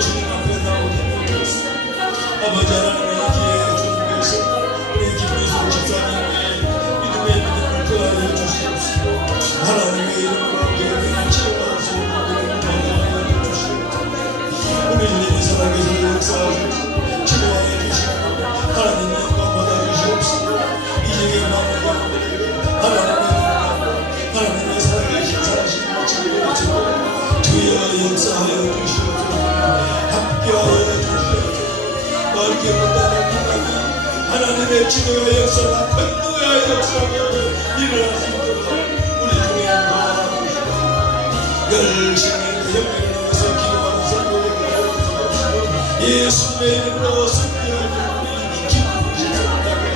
주님 앞에 나오게 되었습니다. 아버지 하나님의 기회에 주님께서 우리 김민수 집사님의 믿음의 믿음을 더하여 주시옵시고 하나님의 이름으로 그에게 치료하는 소리를 받아하여 주시옵소서. 우리 주님이 살아계셔서 역사하시고 치료하여 주시고 하나님의 영광 받아 주시옵시고 이제의 마음을 하나님의 살아계신 사랑하시고 치료해 주시고 주여 역사하여 주시옵소서. 함께하여 주시옵소서. 넓게 본다는 하나님의 치료의 역사가 평등의 역사가 일어날 수 있도록 우리 주님 도와주시옵소서. 열심히 영광을 위해서 기도하는 성도에게 주시옵시고 예수의 이름으로 성령을 기쁘신 성도에게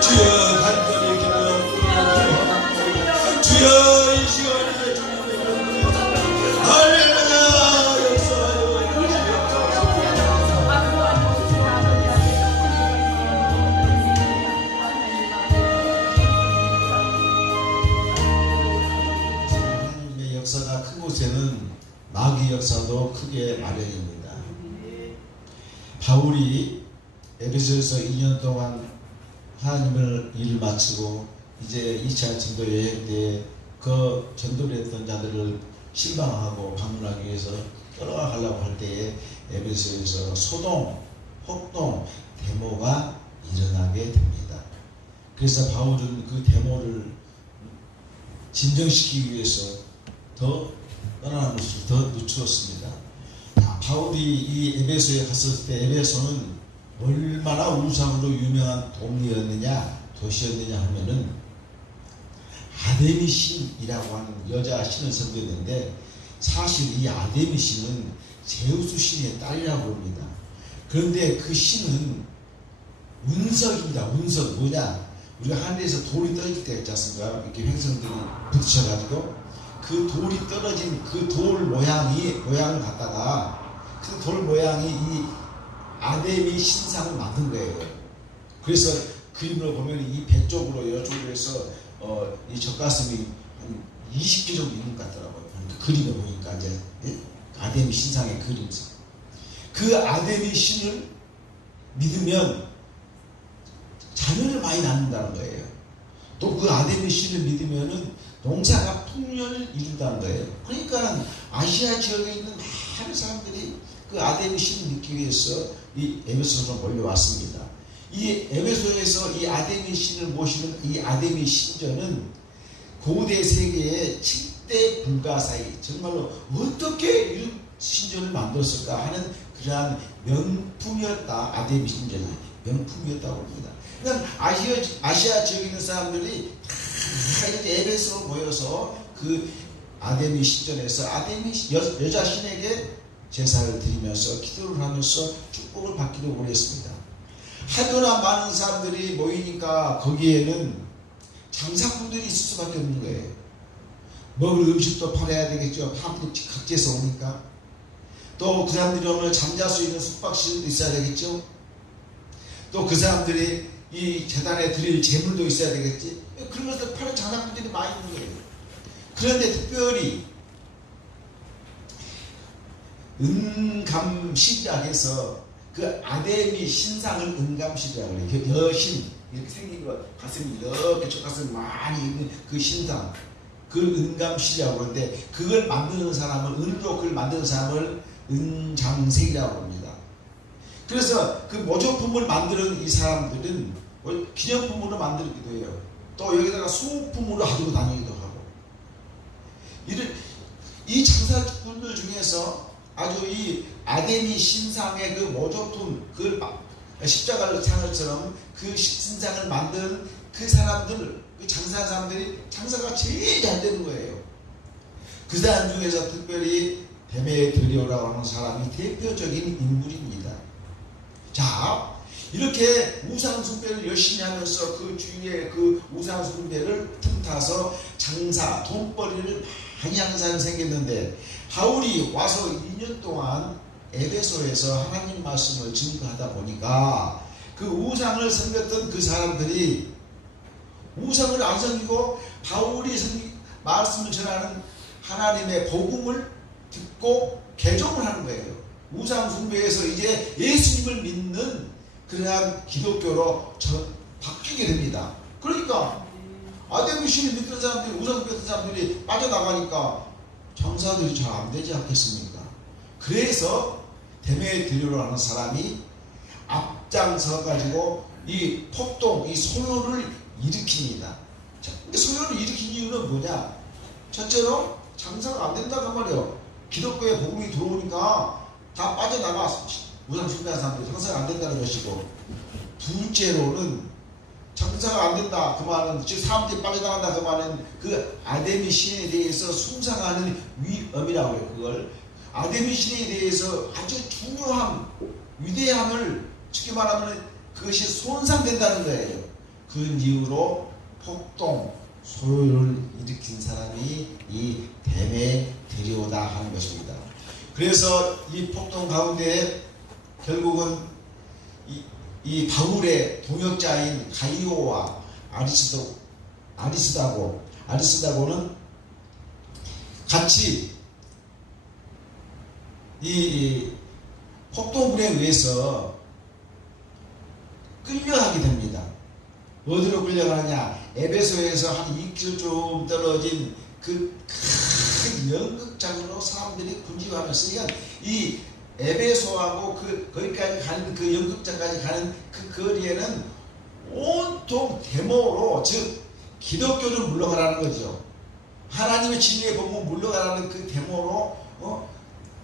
주여 간절히 기도합니다. 주여 이 시간에 주님의 할렐루야 역사하여 주시옵소서. 하나님의 역사가 큰 곳에는 마귀 역사도 크게 마련입니다. 바울이 에베소에서 2년 동안 하나님을 일을 마치고 이제 2차 전도 여행 때 그 전도를 했던 자들을 실망하고 방문하기 위해서 떠나가려고 할 때에 에베소에서 소동, 혹동, 데모가 일어나게 됩니다. 그래서 바울은 그 데모를 진정시키기 위해서 더 떠나는 것을 더 늦추었습니다. 바울이 이 에베소에 갔을 때 에베소는 얼마나 우상으로 유명한 도시였느냐 하면은 아데미 신이라고 하는 여자 신을 섬겼는데 사실 이 아데미 신은 제우스 신의 딸이라고 합니다. 그런데 그 신은 운석입니다. 운석 뭐냐? 우리가 하늘에서 돌이 떨어질 때가 있지 않습니까? 이렇게 횡성들이 부딪혀가지고 그 돌이 떨어진 그 돌 모양을 갖다가 그 돌 모양이 이 아데미 신상을 만든 거예요. 그래서 그림으로 보면 이 배 쪽으로 이쪽으로 해서 이 젖가슴이 한 20개 정도 있는 것 같더라고요. 그 그림을 보니까 이제 아데미 신상의 그림에서 그 아데미 신을 믿으면 자녀를 많이 낳는다는 거예요. 또 그 아데미 신을 믿으면은 농사가 풍년을 이룬다는 거예요. 그러니까 아시아 지역에 있는 많은 사람들이 그 아데미 신을 믿기 위해서 이 에베소로 몰려왔습니다. 이 에베소에서 이 아데미 신을 모시는 이 아데미 신전은 고대 세계의 7대 불가사의 정말로 어떻게 이런 신전을 만들었을까 하는 그러한 명품이었다. 아데미 신전이 명품이었다고 합니다. 그러니까 아시아 지역에 있는 사람들이 다 이렇게 에베소로 모여서 그 아데미 신전에서 아데미 여자 신에게 제사를 드리면서 기도를 하면서 축복을 받기도 원했습니다. 하도나 많은 사람들이 모이니까 거기에는 장사꾼들이 있을 수밖에 없는 거예요. 먹을 음식도 팔아야 되겠죠. 사람들이 각지에서 오니까. 또 그 사람들이 오면 잠잘 수 있는 숙박시설도 있어야 되겠죠. 또 그 사람들이 이 재단에 드릴 재물도 있어야 되겠지. 그런 것들 파는 장사꾼들이 많이 있는 거예요. 그런데 특별히 은감실이라 해서 그 아데미 신상을 은감실이라고 해요. 여신 이렇게 생긴 거 가슴이 이렇게 젖가슴이 많이 있는 그 신상 그 은감실이라고 하는데 그걸 만드는 사람을 은으로 그걸 만드는 사람을 은장색이라고 합니다. 그래서 그 모조품을 만드는 이 사람들은 기념품으로 만들기도 해요. 또 여기다가 소품으로 가지고 다니기도 하고 이 장사꾼들 중에서 아주 이 아데미 신상의 그 모조품, 그 십자가를 상처럼 그 신상을 만든 그 사람들, 그 장사한 사람들이 장사가 제일 잘 되는 거예요. 그 사람 중에서 특별히 데메드리오라고 하는 사람이 대표적인 인물입니다. 자, 이렇게 우상숭배를 열심히 하면서 그 주위에 그 우상숭배를 틈타서 장사, 돈벌이를 많이 하는 사람이 생겼는데 바울이 와서 2년 동안 에베소에서 하나님 말씀을 증거하다 보니까 그 우상을 섬겼던 그 사람들이 우상을 안 섬기고 바울이 말씀을 전하는 하나님의 복음을 듣고 개종을 하는 거예요. 우상 숭배에서 이제 예수님을 믿는 그러한 기독교로 바뀌게 됩니다. 그러니까 아담의 신을 믿던 사람들이, 우상 숭배했던 사람들이 빠져나가니까 장사들이 잘 안 되지 않겠습니까? 그래서 데메드리오라고 하는 사람이 앞장서 가지고 이 폭동, 이 소요를 일으킵니다. 소요를 일으킨 이유는 뭐냐? 첫째로 장사가 안 된다 그 말이에요. 기독교의 복음이 들어오니까 다 빠져나가 우상 숭배한 사람들이 장사가 안 된다는 것이고, 둘째로는 장사가 안 된다 그 말은, 즉 사람들이 빠져나간다 그 말은 그 아데미 신에 대해서 숭상하는 위엄이라고 해요. 그걸 아데미 신에 대해서 아주 중요한 위대함을 쉽게 말하면 그것이 손상된다는 거예요. 그 이유로 폭동, 소요를 일으킨 사람이 이 데메드리오다 하는 것입니다. 그래서 이 폭동 가운데 결국은 이 바울의 동역자인 가이오와 아리스다고는 같이 이 폭동군에 의해서 끌려가게 됩니다. 어디로 끌려가느냐? 에베소에서 한 2km 좀 떨어진 그 큰 연극장으로 사람들이 군집하면서, 그러니까 이 에베소하고 거기까지 가는 그 연극장까지 가는 그 거리에는 온통 데모로, 즉 기독교를 물러가라는 거죠. 하나님의 진리의 복음을 물러가라는 그 데모로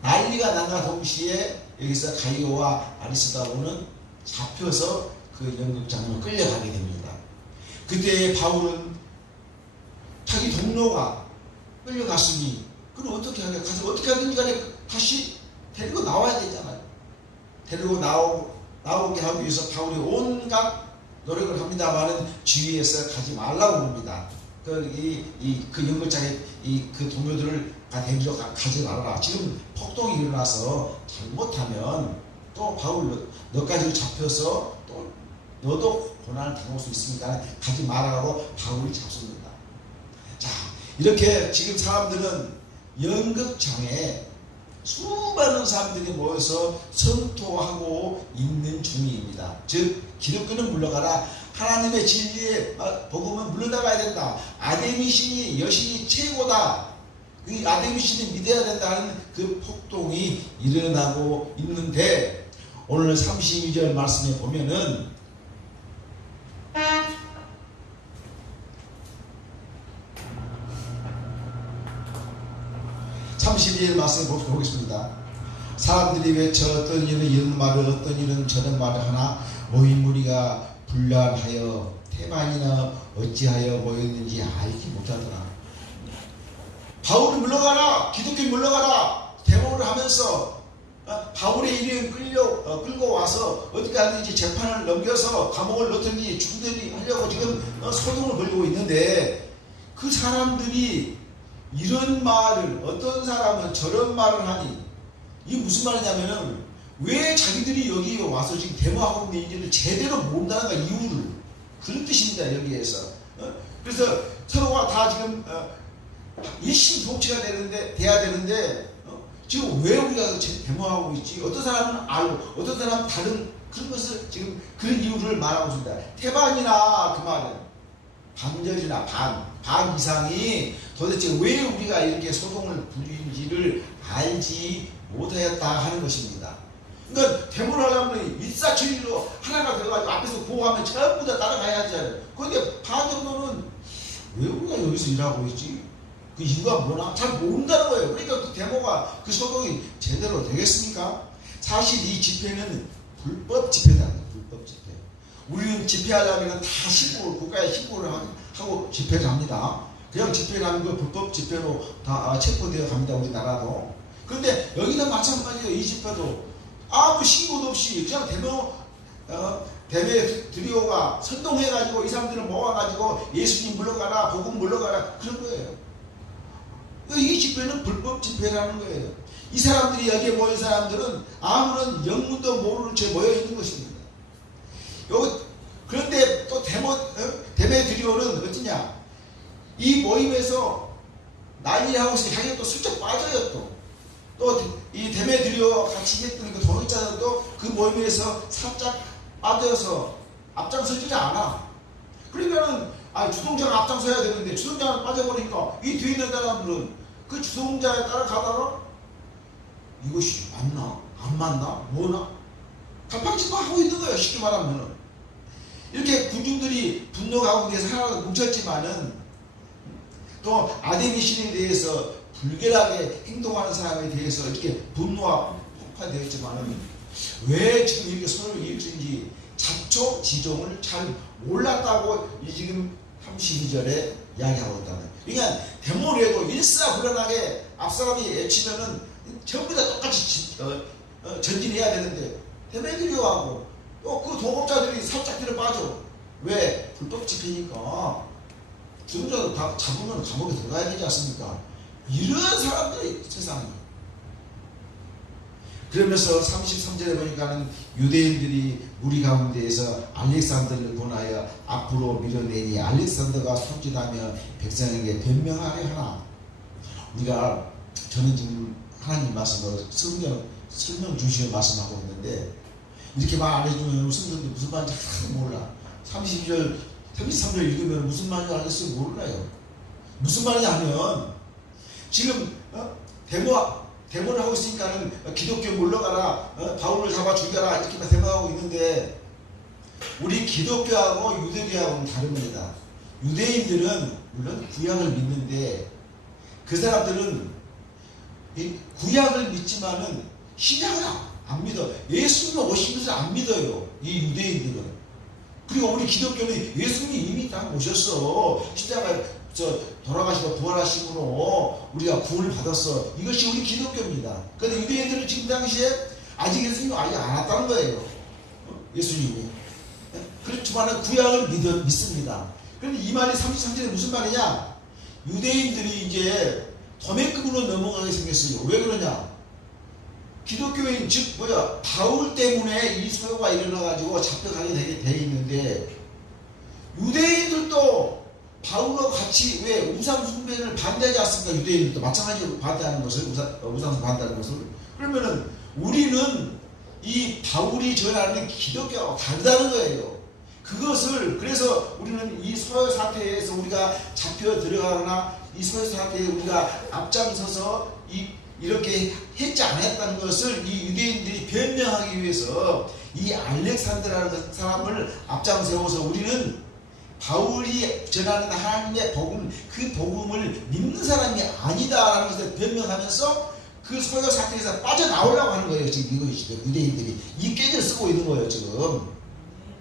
난리가 난과 동시에 여기서 가이오와 아리스다고는 잡혀서 그 연극장으로 끌려가게 됩니다. 그때 바울은 자기 동료가 끌려갔으니 그럼 어떻게 하냐? 가서 어떻게 하든지 간에 다시 데리고 나와야 되잖아요. 데리고 나오게 하기 위해서 바울이 온갖 노력을 합니다만은 주위에서 가지 말라고 합니다. 그 연극장에 그 동료들을 데리러 가지 말아라. 지금 폭동이 일어나서 잘못하면 또 바울 너까지 잡혀서 또 너도 고난을 당할 수 있으니까 가지 말아라고 바울이 잡습니다. 자, 이렇게 지금 사람들은 연극장에 수많은 사람들이 모여서 성토하고 있는 중입니다. 즉 기독교는 물러가라. 하나님의 진리의 복음은 물러나가야 된다. 아데미 신이 여신이 최고다. 이 아데미 신을 믿어야 된다는 그 폭동이 일어나고 있는데, 오늘 32절 말씀에 보면은 32절 말씀을 보겠습니다. 사람들이 외쳐 어떤 이는 이런 말을 어떤 이는 저런 말을 하나 모인 무리가 분란하여 태반이나 어찌하여 모였는지 알지 못하더라. 바울이 물러가라, 기독교 물러가라 데모를 하면서 바울의 이름 끌고 와서 어떻게 하든지 재판을 넘겨서 감옥을 넣든지 죽든지 하려고 지금 소동을 걸고 있는데, 그 사람들이 이런 말을, 어떤 사람은 저런 말을 하니, 이게 무슨 말이냐면은 왜 자기들이 여기 와서 지금 데모하고 있는지를 제대로 모른다는 거야. 이유를. 그런 뜻입니다. 여기에서. 그래서 서로가 다 지금 일심동체가 돼야 되는데 지금 왜 우리가 데모하고 있지? 어떤 사람은 알고 어떤 사람은 다른 그런 것을 지금 그런 이유를 말하고 있습니다. 태반이나 그 말은 반절이나 반 이상이 도대체 왜 우리가 이렇게 소동을 부리는지를 알지 못하였다 하는 것입니다. 그러니까 데모를 하려면 일사천리로 하나가 되어가지고 앞에서 보호하면 전부 다 따라가야지. 그런데 반 정도는 왜 우리가 여기서 일하고 있지? 그 이유가 뭐나? 잘 모른다는 거예요. 그러니까 그 데모가, 그 소동이 제대로 되겠습니까? 사실 이 집회는 불법 집회다. 불법 집회. 우리는 집회하려면 다 국가에 신고를 하고 집회를 합니다. 그냥 집회를 하는 거 불법 집회로 다 체포되어 갑니다. 우리나라도. 그런데 여기는 마찬가지예요. 이 집회도 아무 신고도 없이 그냥 데메드리오가 선동해가지고 이 사람들을 모아가지고 예수님 물러가라, 복음 물러가라, 그런 거예요. 이 집회는 불법 집회라는 거예요. 이 사람들이 여기에 모인 사람들은 아무런 영문도 모르는 채 모여 있는 것입니다. 그런데 또 데메드리오는 어떠냐? 이 모임에서 난리하고 있으니 자기가 또 슬쩍 빠져요. 또 또 이 데메드리오 같이 했던 그 동역자들도 그 모임에서 살짝 빠져서 앞장서지는 않아. 그러면은 주동자가 앞장서야 되는데 주동자가 빠져버리니까 이 뒤에 있는 사람들은 그 주동자에 따라가다가 이것이 맞나? 안 맞나? 뭐나? 갈팡질팡 하고 있는 거예요. 쉽게 말하면. 이렇게 군중들이 분노 가운데서 하나가 뭉쳤지만은 또 아데미 신에 대해서 불결하게 행동하는 사람에 대해서 이렇게 분노가 폭발되었지만은 왜 지금 이렇게 서로 일으키는지 자초 지종을 잘 몰랐다고 이 지금 32절에 이야기하고 있다는. 그러니까 대모래도 일사불란하게 앞사람이 외치면은 전부 다 똑같이 전진해야 되는데 데메드리오하고 또 그 동업자들이 살짝 뒤로 빠져. 왜? 불법 집회니까 주동자도 다 잡으면 감옥에 들어가야 되지 않습니까? 이런 사람들이 세상에. 그러면서 33절에 보니까는 유대인들이 무리 가운데에서 알렉산더를 권하여 앞으로 밀어내니 알렉산더가 손짓하며 백성에게 변명하려 하나. 우리가 저는 지금 하나님 말씀으로 설명 주시며 말씀하고 있는데 이렇게 말 안 해주면 성도들 무슨 말인지 하나도 몰라. 32절 33절 읽으면 무슨 말인지 알겠어요? 몰라요. 무슨 말이냐 하면 지금 데모를 하고 있으니까는 기독교 물러가라, 바울을 잡아 죽여라 이렇게만 데모하고 있는데 우리 기독교하고 유대교하고는 다릅니다. 유대인들은 물론 구약을 믿는데 그 사람들은 이 구약을 믿지만은 신약을 안 믿어. 예수님 오신 것을 안 믿어요. 이 유대인들은. 그리고 우리 기독교는 예수님이 이미 다 오셨어. 십자가에 돌아가시고 부활하심으로 우리가 구원을 받았어. 이것이 우리 기독교입니다. 그런데 유대인들은 지금 당시에 아직 예수님이 아직 안 왔다는 거예요. 예수님이. 그렇지만 구약을 믿습니다. 그런데 이 말이 33절에 무슨 말이냐? 유대인들이 이제 도매급으로 넘어가게 생겼어요. 왜 그러냐? 기독교인 즉 바울 때문에 이 소요가 일어나가지고 잡혀가게 돼 있는데 유대인들도 바울과 같이 왜 우상 숭배를 반대하지 않습니까? 유대인들도 마찬가지로 반대하는 것을 우상 반대하는 것을. 그러면은 우리는 이 바울이 전하는 기독교와 다르다는 거예요. 그것을 그래서 우리는 이 소요 사태에서 우리가 잡혀 들어가거나 이 소요 사태에 우리가 앞장서서 이렇게 했지 않았다는 것을 이 유대인들이 변명하기 위해서 이 알렉산드라는 사람을 앞장 세워서 우리는 바울이 전하는 하나님의 복음, 그 복음을 믿는 사람이 아니다라는 것을 변명하면서 그 소요 사태에서 빠져나오려고 하는 거예요. 지금 이것이 유대인들이 이 깨를 쓰고 있는 거예요. 지금.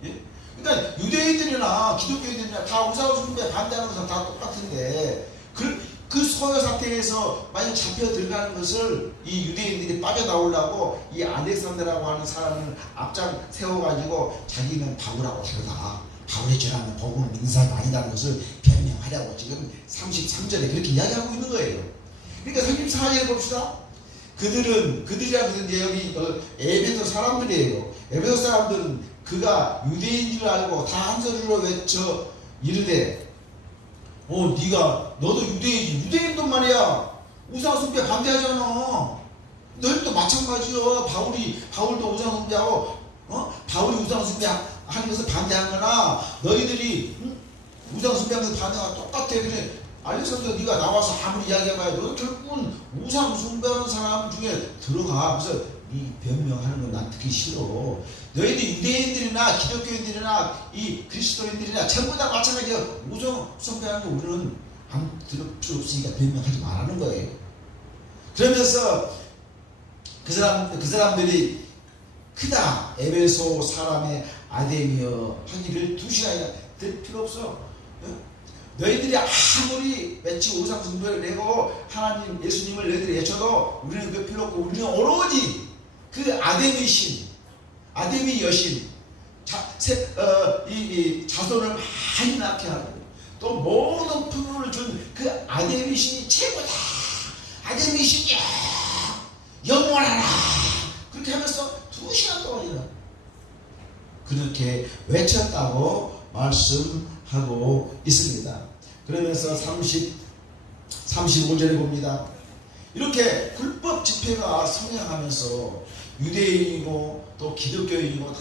예? 그러니까 유대인들이나 기독교인들이나 다 우상숭배 반대하는 것은 다 똑같은데 그 소요 상태에서 만약 잡혀 들어가는 것을 이 유대인들이 빠져나오려고 이 알렉산더라고 하는 사람을 앞장 세워가지고 자기는 바울하고 다르다. 바울이 전하는 복음을 믿는 사람이 아니다는 것을 변명하려고 지금 33절에 그렇게 이야기하고 있는 거예요. 그러니까 34절에 봅시다. 그들이라고 이제 여기 에베소 사람들이에요. 에베소 사람들은 그가 유대인인 줄 알고 다 한 소리로 외쳐 이르되 너도 유대인이지. 유대인도 말이야 우상숭배 반대하잖아. 너희도 마찬가지요. 바울도 우상숭배하고 바울이 우상숭배하는 것을 반대하거나 너희들이 우상숭배하는 것을 반대하고 똑같아. 그래 알렉산더 네가 나와서 아무리 이야기해봐야 너 결국은 우상숭배하는 사람 중에 들어가. 그래서 네 변명하는 건 난 듣기 싫어. 너희들 유대인들이나 기독교인들이나 이 그리스도인들이나 전부 다 마찬가지야. 우상숭배하는 거 우리는 아무 들을 필요 없으니까 변명하지 말라는 거예요. 그러면서 그 사람들이 크다 에베소 사람의 아데미여 하기를 2시간이나 들 필요 없어. 너희들이 아무리 외치고 우상숭배를 내고 하나님 예수님을 너희들이 외쳐도 우리는 그 필요 없고 우리는 오로지 그 아데미 신, 아데미 여신, 이 자손을 많이 낳게 하고 또 모든 풍요를 준 그 아데미 신이 최고다. 아데미 신이야 영원하라. 그렇게 하면서 2시간 동안이나 그렇게 외쳤다고 말씀하고 있습니다. 그러면서 35절에 봅니다. 이렇게 불법 집회가 성행하면서 유대인이고 또 기독교인이고 다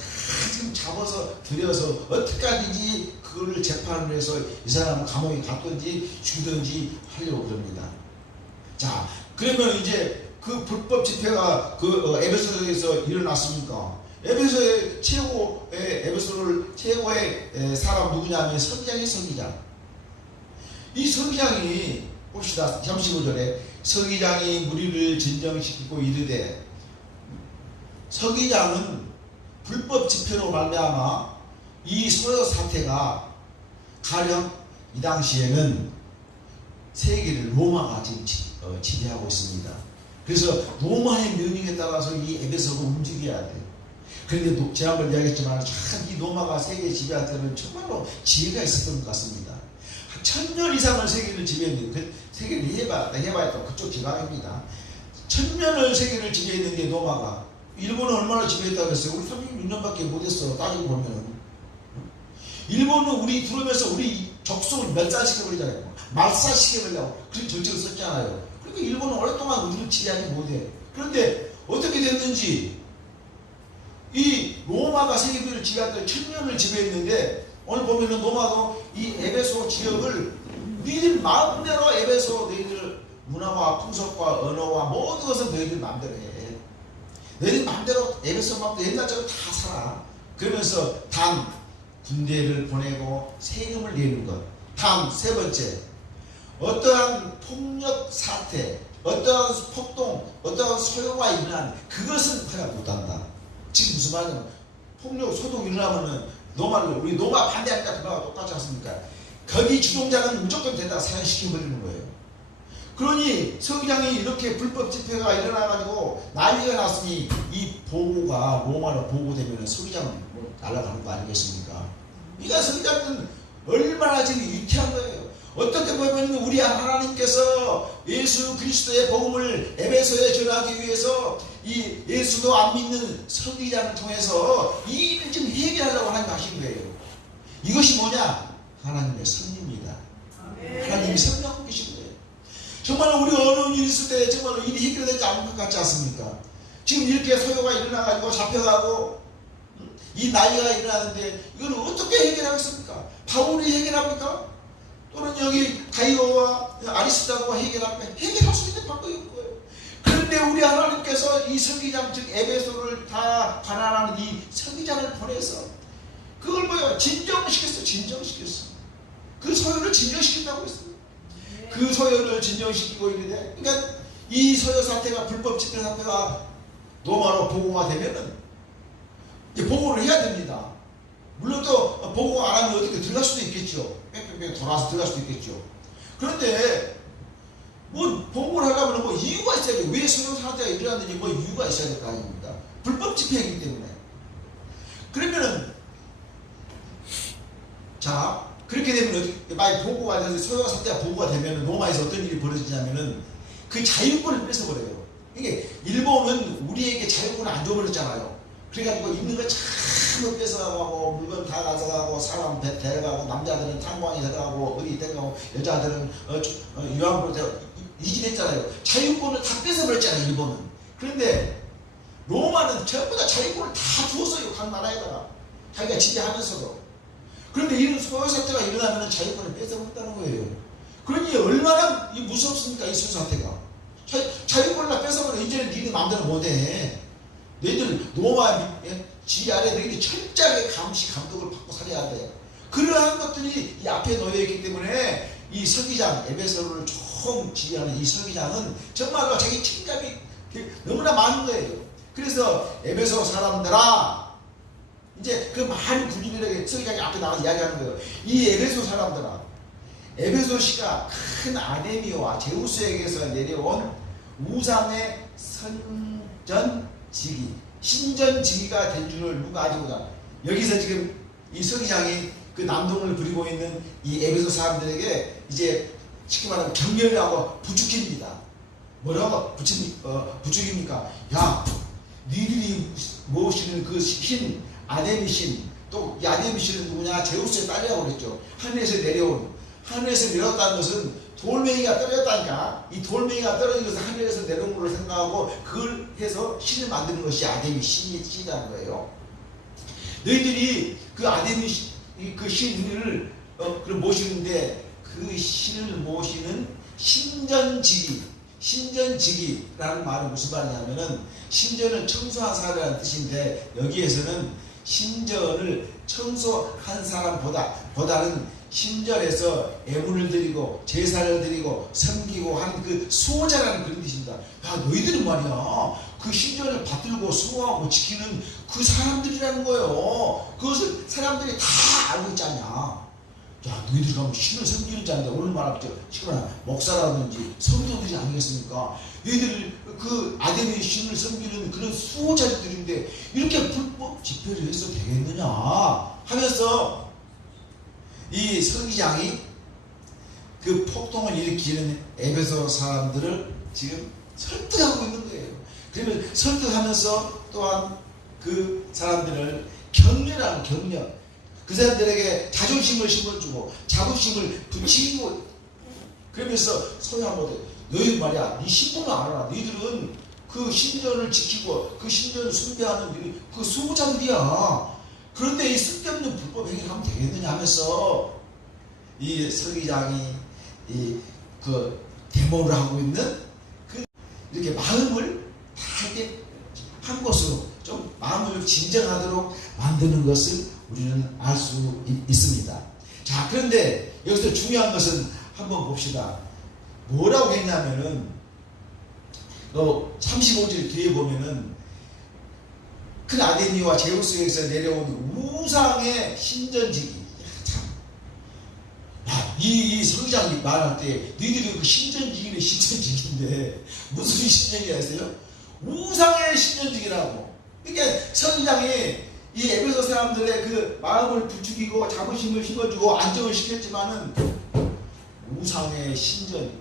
지금 잡아서 들여서 어떻게 하든지 그거를 재판을 해서 이 사람을 감옥에 갔든지 죽든지 하려고 그럽니다. 자, 그러면 이제 그 불법 집회가 그 에베소에서 일어났습니까? 에베소의 최고의 사람 누구냐면 서기장이 서기장. 이 서기장이 봅시다. 35절에 서기장이 무리를 진정시키고 이르되, 서기장은 불법 집회로 말미암아 이 소요 사태가 가령 이 당시에는 세계를 로마가 지금 지배하고 있습니다. 그래서 로마의 명령에 따라서 이 에베소가 움직여야 돼요. 그런데 지난번에 이야기했지만 참 이 로마가 세계 지배할 때는 정말로 지혜가 있었던 것 같습니다. 1000년 이상을 세계를 지배했는데, 그 세계를 해봐야 또 그쪽 지방입니다. 1000년을 세계를 지배했는데 로마가, 일본은 얼마나 지배했다고 했어요? 우리 36년밖에 못했어. 따지고 보면은. 일본은 우리 들어오면서 우리 적성을 멸살시켜버리잖아요. 말살시켜버리려고 그런 정책을 썼잖아요. 그러니까 일본은 오랫동안 우리를 지배하지 못해. 그런데 어떻게 됐는지, 이 로마가 세계를 지배할 때 1000년을 지배했는데, 오늘 보면은 로마도 이 에베소 지역을 너희들 마음대로 에베소 너희들 문화와 풍속과 언어와 모든 것을 너희들 마음대로 해. 너희들 마음대로 에베소 마음대로 옛날처럼 다 살아. 그러면서 단 군대를 보내고 세금을 내는 것. 다음 세 번째, 어떠한 폭력 사태, 어떠한 폭동, 어떠한 소요가 일어난 그것은 허락 못한다. 지금 무슨 말이냐면 폭력 소동이 일어나면은 우리 노마 반대하니까 그거와 똑같지 않습니까? 거기 주동자는 무조건 된다 사형시켜버리는 거예요. 그러니 서기장이 이렇게 불법 집회가 일어나가지고 난리가 났으니 이 보고가 로마로 보고되면 서기장은 날아가는 거 아니겠습니까? 그러니까 서기장은 얼마나 지금 유쾌한 거예요. 어떻게 보면 우리 하나님께서 예수 그리스도의 복음을 에베소에 전하기 위해서 이 예수도 안 믿는 서기장을 통해서 이 일을 지금 해결하려고 하신 거예요. 이것이 뭐냐? 하나님의 섭리입니다. 하나님이 섭리하고 계신 거예요. 정말 우리 어려운 일이 있을 때 정말 일이 해결되지 않을 것 같지 않습니까? 지금 이렇게 소요가 일어나가지고 잡혀가고 이 난리가 일어나는데 이걸 어떻게 해결하겠습니까? 바울이 해결합니까? 또는 여기 가이오와 아리스타고가 해결합니까? 해결할 수 있는 방법이 없는 거예요. 그런데 우리 하나님께서 이 서기장 즉 에베소를 다 관할하는 이 서기장을 보내서 그걸 뭐예요? 진정시켰어. 그 소요를 진정시킨다고 했어요. 그 소요를 진정시키고 있는데, 그러니까 이 소요 사태가 불법 집회 사태가 로마로 보고가 되면은 보고를 해야 됩니다. 물론 또 보고 안 하면 어떻게 들어갈 수도 있겠죠. 뺑뺑뺑 돌아서 들어갈 수도 있겠죠. 그런데 뭐 보고를 하려면 뭐 이유가 있어야 돼요. 왜 소요 사태가 일어났는지 뭐 이유가 있어야 될 거 아닙니까? 불법 집회이기 때문에. 그러면은 자 그렇게 되면 어떻게 만약 보고가 돼서 소요 사태가 보고가 되면 로마에서 어떤 일이 벌어지냐면은 그 자유권을 뺏어버려요. 이게 일본은 우리에게 자유권을 안 줘버렸잖아요. 그래가지고 있는 거 전부 뺏어가고 물건 다 가져가고 사람 데려가고 남자들은 탄광에 데려가고 어디 데려가고 여자들은 유학으로 데려가고 이진했잖아요. 자유권을 다 뺏어버렸잖아요. 일본은. 그런데 로마는 전부 다 자유권을 다 주었어요. 각 나라에다가 자기가 지배하면서도. 그런데 이런 소요사태가 일어나면 자유권을 뺏어버렸다는 거예요. 그러니 얼마나 무섭습니까? 이 소요사태가. 자유권을 다 뺏어버려. 이제는 니네 마음대로 못해. 너희들 로마 지 아래 너희들이 철저하게 감시 감독을 받고 살아야 돼. 그러한 것들이 이 앞에 놓여있기 때문에 이 서기장 에베소를 처음 지휘하는 이 서기장은 정말로 자기 책임감이 너무나 많은 거예요. 그래서 에베소 사람들아, 이제 그 많은 군인들에게 서기장이 앞에 나가서 이야기하는 거예요. 이 에베소 사람들아, 에베소시가 큰 아데미오와 제우스에게서 내려온 우상의 선전지기, 신전지기가 된 줄을 누가 알지 못하나. 여기서 지금 이 서기장이 그 난동을 부리고 있는 이 에베소 사람들에게 이제 쉽게 말하면 격려를 하고 부축입니다. 뭐라고 부축입니까? 야, 니들이 모시는 그 신, 아데미 신, 또 이 아데미 신은 누구냐? 제우스의 딸이라고 그랬죠. 하늘에서 내려온, 하늘에서 내려왔다는 것은 돌멩이가 떨어졌다니까. 이 돌멩이가 떨어진 것을 하늘에서 내려온 걸로 생각하고 그걸 해서 신을 만드는 것이 아데미 신이라는 거예요. 너희들이 그 아데미 그 신을 그걸 모시는데 그 신을 모시는 신전지기라는 말은 무슨 말이냐면은 신전을 청소한 사람이라는 뜻인데 여기에서는 신전을 청소한 사람보다는 신전에서 애물을 드리고 제사를 드리고 섬기고 하는 그 수호자라는 그런 뜻입니다. 야, 너희들은 말이야 그 신전을 받들고 수호하고 지키는 그 사람들이라는 거예요. 그것을 사람들이 다 알고 있지 않냐. 야, 너희들 가면 신을 섬기는 자인데 오늘 말하죠. 시끄러나 목사라든지 성도들이 아니겠습니까? 너희들 그 아데미 신을 섬기는 그런 수호자들인데 이렇게 불법 집회를 해서 되겠느냐 하면서 이 서기장이 그 폭동을 일으키는 에베소 사람들을 지금 설득하고 있는 거예요. 그러면 설득하면서 또한 그 사람들을 격려하는 격려. 그 사람들에게 자존심을 심어주고 자부심을 붙이고 그러면서 소유하고 너희 말이야 네 신분을 알아라. 너희들은 그 신전을 지키고 그 신전을 숭배하는 그 수호자들이야. 그런데 이 쓸데없는 불법 행위를 하면 되겠느냐 하면서 이 서기장이 그 데모를 하고 있는 그 이렇게 마음을 다 이렇게 한 곳으로 좀 마음을 진정하도록 만드는 것을 우리는 알 수 있습니다. 자, 그런데 여기서 중요한 것은 한번 봅시다. 뭐라고 했냐면은 35절 뒤에 보면은 큰 아데미와 제우스에서 내려온 우상의 신전지기. 참. 야, 이 서기장이 말할 때 너희들이 그 신전지기는 신전지기인데 무슨 신전이라 했어요? 우상의 신전지기라고. 그러니까 서기장이 이 에베소 사람들의 그 마음을 부추기고 자부심을 심어주고 안정을 시켰지만은 우상의 신전,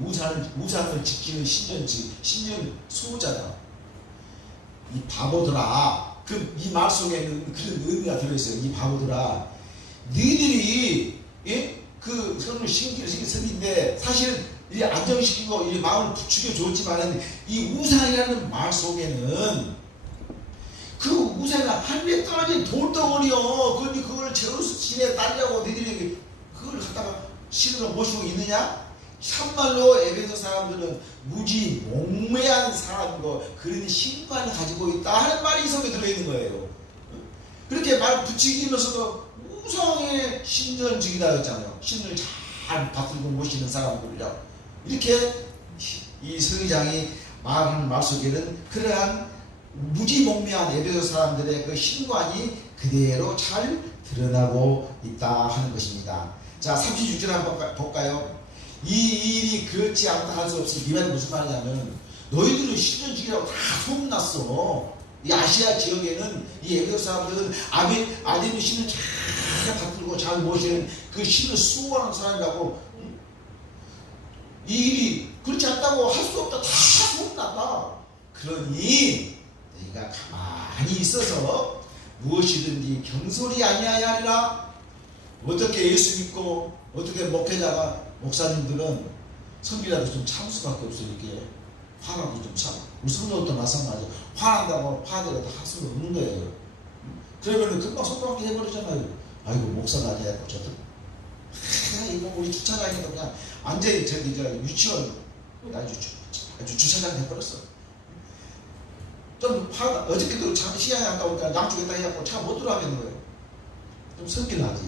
우상을 지키는 신전 수호자다. 이 바보들아. 이 말 속에는 그런 의미가 들어있어요. 이 바보들아. 너희들이 그 성을 신기를 섬긴데 사실은 이 안정시키고 이 마음을 부추겨 줬지만은 이 우상이라는 말 속에는 그 우상이나 하늘에 떨어진 돌덩어리요. 그런데 그걸 제우스 신에 딸려고 너희들이 그걸 갖다가 신으로 모시고 있느냐? 참말로 에베소 사람들은 무지 몽매한 사람이고 그런 신관을 가지고 있다 하는 말이 이 속에 들어있는 거예요. 그렇게 말 붙이면서도 우상의 신전직이다 했잖아요. 신을 잘 받들고 모시는 사람들이라고. 이렇게 이 서기장이 말하는 말 속에는 그러한 무지몽매한 에베소 사람들의 그 신관이 그대로 잘 드러나고 있다 하는 것입니다. 자, 36절 한번 볼까요? 이 일이 그렇지 않다 할 수 없이 이 말이 무슨 말이냐면 너희들은 신전지기라고 다 소문났어. 이 아시아 지역에는 이 에베소 사람들은 아데미 신을 잘 받들고 잘 모시는 그 신을 수호하는 사람이라고. 이 일이 그렇지 않다고 할 수 없다. 다 소문났다. 그러니 너희가 가만히 있어서 무엇이든지 경솔이 아니하야 하리라. 어떻게 예수 믿고 어떻게 목사님들은 성비라도 좀 참을 수밖에 없어요. 이렇게 화나도 좀 참. 우리 성도도 마찬가지로 화난다고 화내라도 할 수는 없는 거예요. 그러면은 금방 속도밖에 해버리잖아요. 아이고 목사가 돼야고 저도 이거 우리 주차장에도 그냥 완전히 저기 저 유치원 아주 주차장 돼버렸어. 좀 화가 어저께도 참 시간이 안 나오니까 양쪽에다 해갖고 차 못 들어가겠는 거예요. 좀 성기 나지.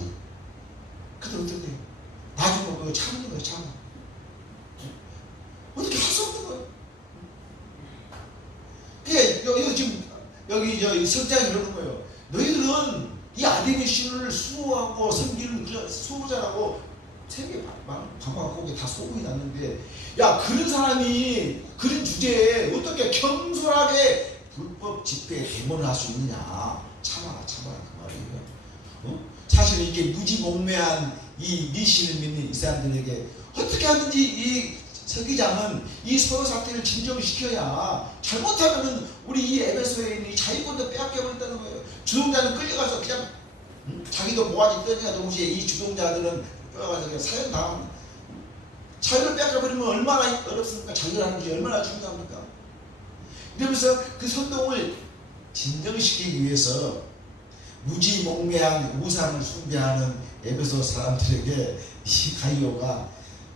근데 어떻게 나중에 그거 참는 거예요. 참 어떻게 할 수 없는 거예요. 그게 여기 지금 여기 저 성장이 그러는 거예요. 너희들은 이 아데미 신을 수호하고 섬기는 그 수호자라고 세계 방방하고 다 소문이 났는데 야 그런 사람이 그런 주제에 어떻게 겸손하게 불법 집회에 데모를 할 수 있느냐. 참아라 그 말이에요. 사실 이게 무지몽매한 이 미신을 믿는 이 사람들에게 어떻게 하든지 이 서기장은 이 서로 사태를 진정시켜야 잘못하면은 우리 이 에베소에 있는 이 자유권도 빼앗겨버린다는 거예요. 주동자는 끌려가서 그냥 자기도 모아지 떠니가 동시에 이 주동자들은 끌려가서 그냥 사형당하는 자유를 뺏겨버리면 얼마나 어렵습니까? 자유라는 게 얼마나 중요합니까? 이러면서 그 선동을 진정시키기 위해서 무지몽매한 우상을 숭배하는 에베소 사람들에게 이 가이오가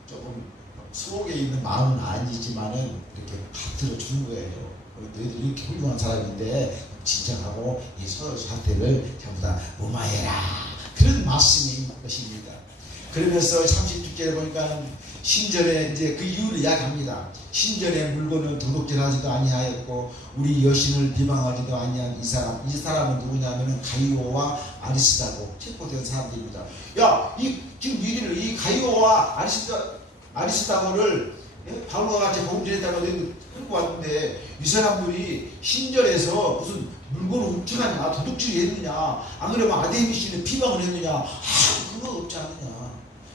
조금 속에 있는 마음은 아니지만은 이렇게 받들어 주는 거예요. 너희들 이렇게 훌륭한 사람인데 진정하고 이 서로 사태를 전부 다 무마해라, 그런 말씀이 있는 것입니다. 그러면서 36절에 보니까 신전에 이제 그 이유를 이야기합니다. 신전의 물건을 도둑질하지도 아니하였고 우리 여신을 비방하지도 아니한 이 사람은 누구냐면은 가이오와 아리스다고 체포된 사람들입니다. 야, 지금 니들 이 가이오와 아리스다고를 바울과 같이 복음전했다가 끌고 왔는데 이 사람들이 신전에서 무슨 물건을 훔쳐갔냐, 도둑질을 했느냐, 안 그러면 아데미시는 비방을 했느냐, 그거 없지 않느냐.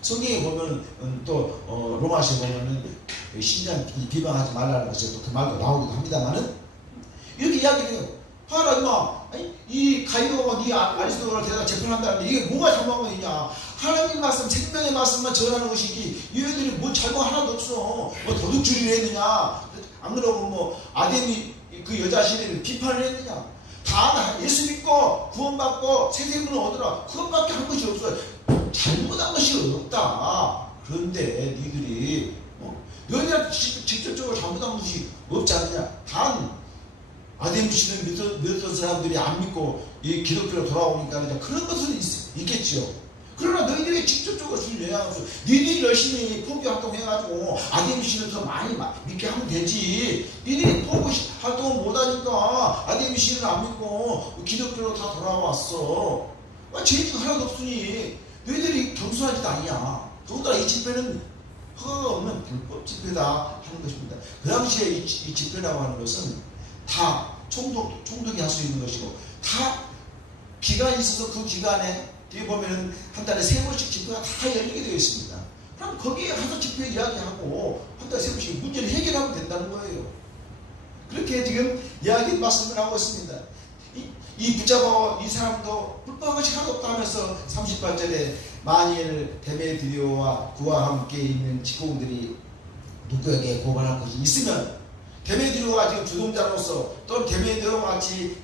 성경에 보면 또 로마서에 보면은 신전 비방하지 말라는 것이 또 그 말도 나오기도 합니다만은 이렇게 이야기를 해요. 봐라 임마, 이 가이오가 네 아리스도를 데려다 재판한다는데 이게 뭐가 잘못한 거냐? 하나님 말씀, 생명의 말씀만 전하는 것이지 얘들이 뭐 잘못 하나도 없어. 뭐 도둑질을 했느냐, 안 그러고 뭐 아데미 그 여자 시리를 비판을 했느냐? 다 예수 믿고 구원받고 새 생명을 얻으라, 그것밖에 한 것이 없어. 잘못한 것이 없다. 그런데 니들이 너희들 직접적으로 잘못한 것이 없지 않느냐? 단 아데미시는 믿었던 사람들이 안 믿고 이 기독교로 돌아오니까 그런 것은 있겠지요. 그러나 너희들이 직접적으로 줄 영향 없어. 니들이 열심히 포교 활동해가지고 아데미시는 더 많이 믿게 하면 되지. 니들이 포교 활동을 못하니까 아데미시는 안 믿고 기독교로 다 돌아왔어. 죄가 하나도 없으니 너희들이 겸손하지도 않냐. 더군다나 이 집회는 허가 없는 불법 집회다 하는 것입니다. 그 당시에 이 집회라고 하는 것은 다 총독이 할 수 있는 것이고 다 기간이 있어서 그 기간에 뒤에 보면은 한 달에 3번씩 집회가 다 열리게 되어 있습니다. 그럼 거기에 가서 집회 이야기하고 한 달에 3번씩 문제를 해결하면 된다는 거예요. 그렇게 지금 이야기 말씀을 하고 있습니다. 이 붙잡아 이 사람도 불법한 것이 하나도 없다 하면서 38절에 만일 데메드리오와 그와 함께 있는 직공들이 누구에게 고발할 것이 있으면 데메드리오가 지금 주동자로서 또는 데메드리오와 같이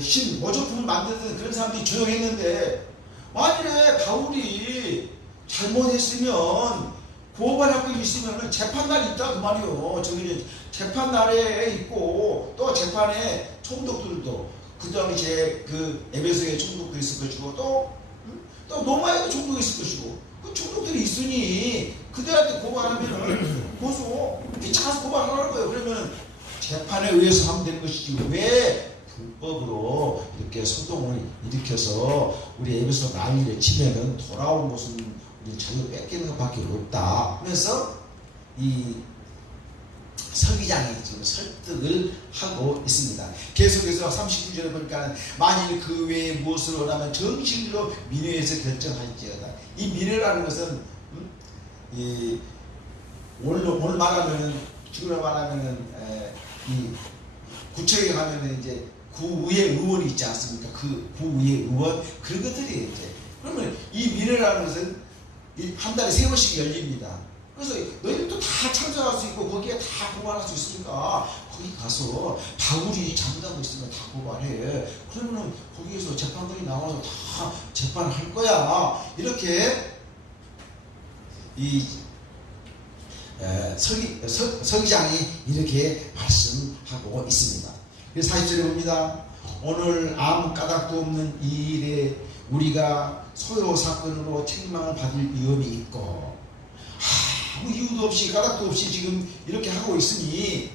신 모조품을 만드는 그런 사람들이 조용했는데 만일에 바울이 잘못했으면 고발할 것이 있으면 재판날이 있다 그 말이요. 저기 재판날에 있고 또 재판에 총독들도 그 당시에 그 에베소에 총독도 있을 것이고 또 로마에도 총독이 있을 것이고 그 총독들이 있으니 그들한테 고발하면 고소 피차가서 고발하라는 거예요. 그러면 재판에 의해서 하면 되는 것이지 왜 불법으로 이렇게 소동을 일으켜서 우리 에베소 난리를 치면은 돌아온 것은 우리 자유 뺏기는 것밖에 없다 하면서 이 서기장이 지금 설득을 하고 있습니다. 계속해서 39절에 보니까 만일 그 외에 무엇을 원하면 정식으로 민회에서 결정할지어다. 이 민회라는 것은 오늘 말하면은 지금 말하면은 이 구청에 가면은 이제 구의회 의원이 있지 않습니까? 그 구의회 의원 그런 것들이 이제 그러면 이 민회라는 것은 한 달에 3번씩 열립니다. 그래서 너희들도 다 참석할 수 있고 거기에 다 고발할 수 있으니까 거기 가서 바울이 잘못하고 있으면 다 고발해. 그러면은 거기에서 재판관이 나와서 다 재판을 할 거야. 이렇게 이 서기장이 이렇게 말씀하고 있습니다. 그래서 40절에 봅니다. 오늘 아무 까닭도 없는 이 일에 우리가 소요 사건으로 책망을 받을 위험이 있고 아무 이유도 없이 까닭도 없이 지금 이렇게 하고 있으니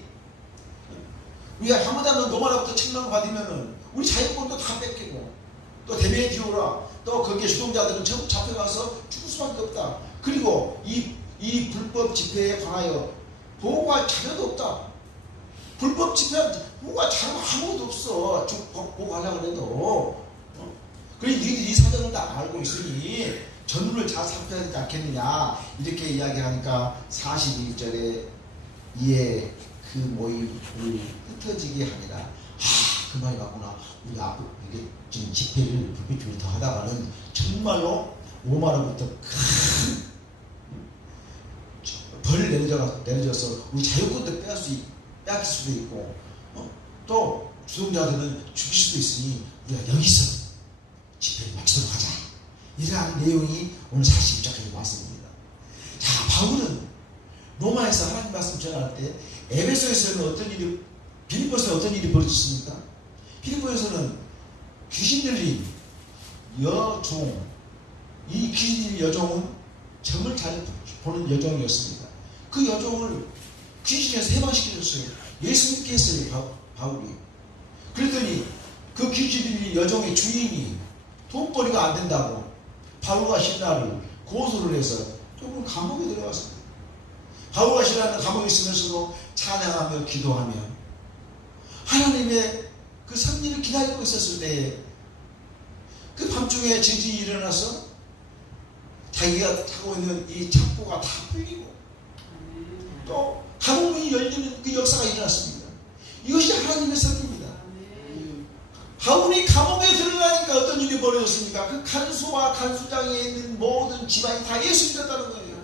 우리가 잘못하면 로마로부터 책망을 받으면은 우리 자유권도 다 뺏기고 또 데메디오라 또 거기에 주동자들은 전부 잡혀가서 죽을 수밖에 없다. 그리고 이 불법 집회에 관하여 보호가 자료도 없다. 불법 집회 보호가 자료 아무것도 없어. 보호하려고 해도 그래 너희들이 이 사정을 다 알고 있으니 전부를 잘 살펴야 되지 않겠느냐 이렇게 이야기하니까 41절에 이에 그 모임을 흩어지게 하니라. 그 말이 맞구나. 우리 앞으로 이게 지금 집회를 불빛으로 더 하다가는 정말로 5만원부터 큰 벌을 내려져서 우리 자유권도 빼앗길 수도 있고 또 주동자들은 죽일 수도 있으니 우리가 여기서 집회를 마치도록 하자. 이러한 내용이 오늘 42장까지 왔습니다. 자, 바울은 로마에서 하나님 말씀 전할 때 에베소에서는 어떤 일이, 빌립보에서는 어떤 일이 벌어졌습니까? 빌립보에서는 귀신 들린 여종, 이 귀신 들린 여종은 점을 잘 보는 여종이었습니다. 그 여종을 귀신에서 해방시켜줬어요. 예수 믿게 했어요, 바울이. 그랬더니 그 귀신 들린 여종의 주인이 돈벌이가 안 된다고 바울과 신라를 고소를 해서 조금 감옥에 들어갔습니다. 바울과 신라는 감옥에 있으면서도 찬양하며 기도하며 하나님의 그 섭리를 기다리고 있었을 때에 그 밤중에 지진이 일어나서 자기가 타고 있는 이 창고가 다 풀리고 또 감옥문이 열리는 그 역사가 일어났습니다. 이것이 하나님의 섭리입니다. 바울이 감옥에 들어가니까 어떤 일이 벌어졌습니까? 그 간수와 간수장에 있는 모든 집안이 다 예수 믿었다는 거예요.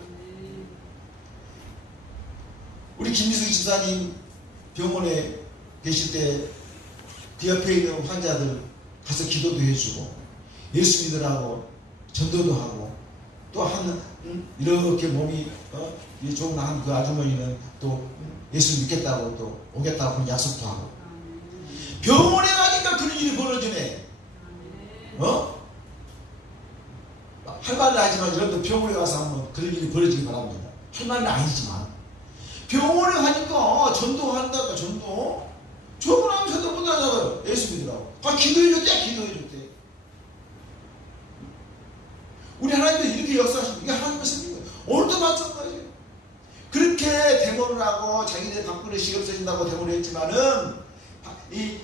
우리 김미숙 집사님 병원에 계실 때 그 옆에 있는 환자들 가서 기도도 해주고 예수 믿으라고 전도도 하고 또 하는 이렇게 몸이 좋은 한 그 아주머니는 또 예수 믿겠다고 또 오겠다고 그런 약속도 하고 병원에 가니까 그런 일이 벌어지네. 할 말은 아니지만 여러분들 병원에 가서 한번 그런 일이 벌어지기 바랍니다. 할 말은 아니지만 병원에 가니까 전도한다니까 전도하면 전도 못하잖아요. 예수 믿으라고. 기도해줬대. 우리 하나님은 이렇게 역사하십니다. 이게 하나님의 섭리예요. 오늘도 마찬가지예요. 그렇게 데모를 하고 자기네 밥그릇이 없어진다고 데모를 했지만은 이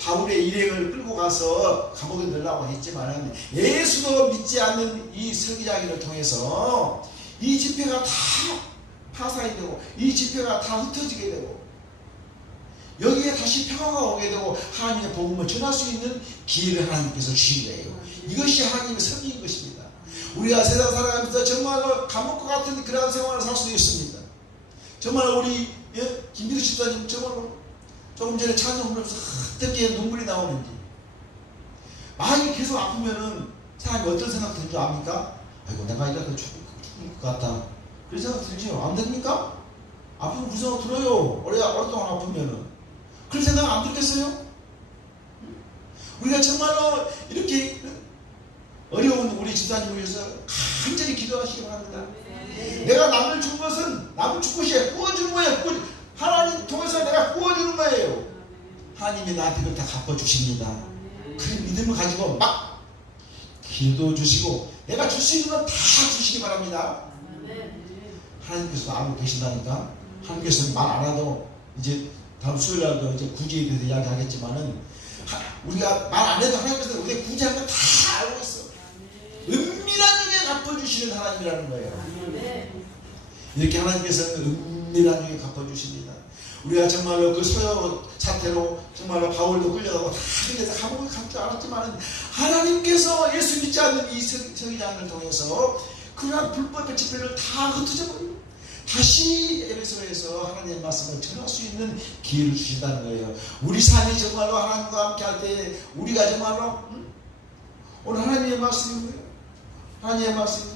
바울의 일행을 끌고 가서 감옥에 넣으려고 했지만은 예수도 믿지 않는 이 서기장이를 통해서 이 집회가 다 파산이 되고 이 집회가 다 흩어지게 되고 여기에 다시 평화가 오게 되고 하나님의 복음을 전할 수 있는 기회를 하나님께서 주신 거예요. 이것이 하나님의 섭리인 것입니다. 우리가 세상 살아가면서 정말로 감옥과 같은 그러한 생활을 살 수 있습니다. 정말 우리 김기수 집사님 정말로 조금 전에 찬양 부르면서 어떻게 눈물이 나오는지 마음이 계속 아프면은 사람이 어떤 생각 드는 줄 압니까? 아이고 내가 이렇게 죽을 것 같다 그런 생각 들지요? 안 됩니까? 아프면 무슨 생각 들어요. 오랫동안 아프면은 그런 생각 안 들겠어요? 우리가 정말로 이렇게 어려운 우리 집사님을 위해서 간절히 기도하시기 바랍니다. 내가 남을 준 것은 남을 준 것이 구워주는 거예요. 하나님 통해서 내가 구워주는 거예요. 하나님이 나한테 그걸 다 갚아주십니다. 그런 믿음을 가지고 막 기도 주시고 내가 줄 수 있는 건 다 주시기 바랍니다. 하나님께서 알고 계신다니까. 하나님께서는 말 안 해도 이제 다음 수요일날도 이제 구제에 대해서 이야기하겠지만은 우리가 말 안 해도 하나님께서 우리가 구제한 거 다 알고 있어. 은밀한 중에 갚아주시는 하나님이라는 거예요. 이렇게 하나님께서는 은밀한 중에 갚아주십니다. 우리가 정말로 그 소요 사태로 정말로 바울도 끌려가고 다 끌려서 감옥에 갈 줄 알았지만 하나님께서 예수 믿지 않는 이 서기장을 통해서 그러한 불법의 집회를 다 흩어져 버리고 다시 에베소에서 하나님의 말씀을 전할 수 있는 기회를 주신다는 거예요. 우리 삶이 정말로 하나님과 함께 할 때 우리가 정말로 오늘 하나님의 말씀이 뭐예요? 하나님의 말씀이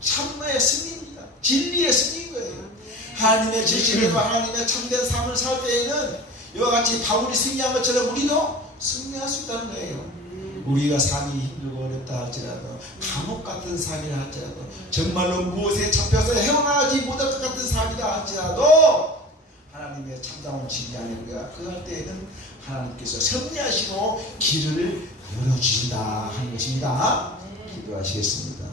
참의 승리입니다. 진리의 승리인 거예요. 하나님의 제시대로 하나님의 참된 삶을 살 때에는 이와 같이 바울이 승리한 것처럼 우리도 승리할 수 있다는 거예요. 우리가 삶이 힘들고 어렵다 할지라도 감옥 같은 삶이라 할지라도 정말로 무엇에 잡혀서 헤어나가지 못할 것 같은 삶이라 할지라도 하나님의 참다운 진리 안에 우리가 그할 때에는 하나님께서 섭리하시고 길을 열어주신다 하는 것입니다. 기도하시겠습니다.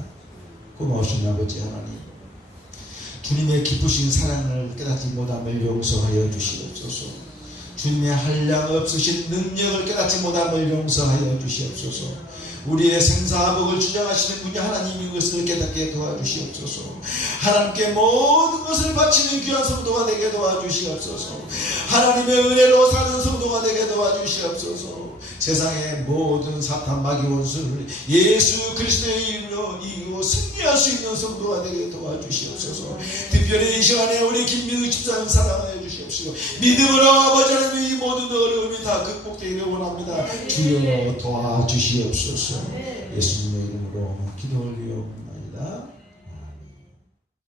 고마우신 아버지 하나님, 주님의 기쁘신 사랑을 깨닫지 못함을 용서하여 주시옵소서. 주님의 한량 없으신 능력을 깨닫지 못함을 용서하여 주시옵소서. 우리의 생사복을 주장하시는 분이 하나님인 것을 깨닫게 도와주시옵소서. 하나님께 모든 것을 바치는 귀한 성도가 되게 도와주시옵소서. 하나님의 은혜로 사는 성도가 되게 도와주시옵소서. 세상의 모든 사탄 마귀 원수를 예수 그리스도의 이름으로 이기고 승리할 수 있는 성도가 되게 도와주시옵소서. 특별히 이 시간에 우리 김민우 집사님 사랑하여 주시옵시고 믿음으로 아버지 하나님 이 모든 어려움이 다 극복되기를 원합니다. 주여 도와주시옵소서. 예수님의 이름으로 기도 올리옵나이다.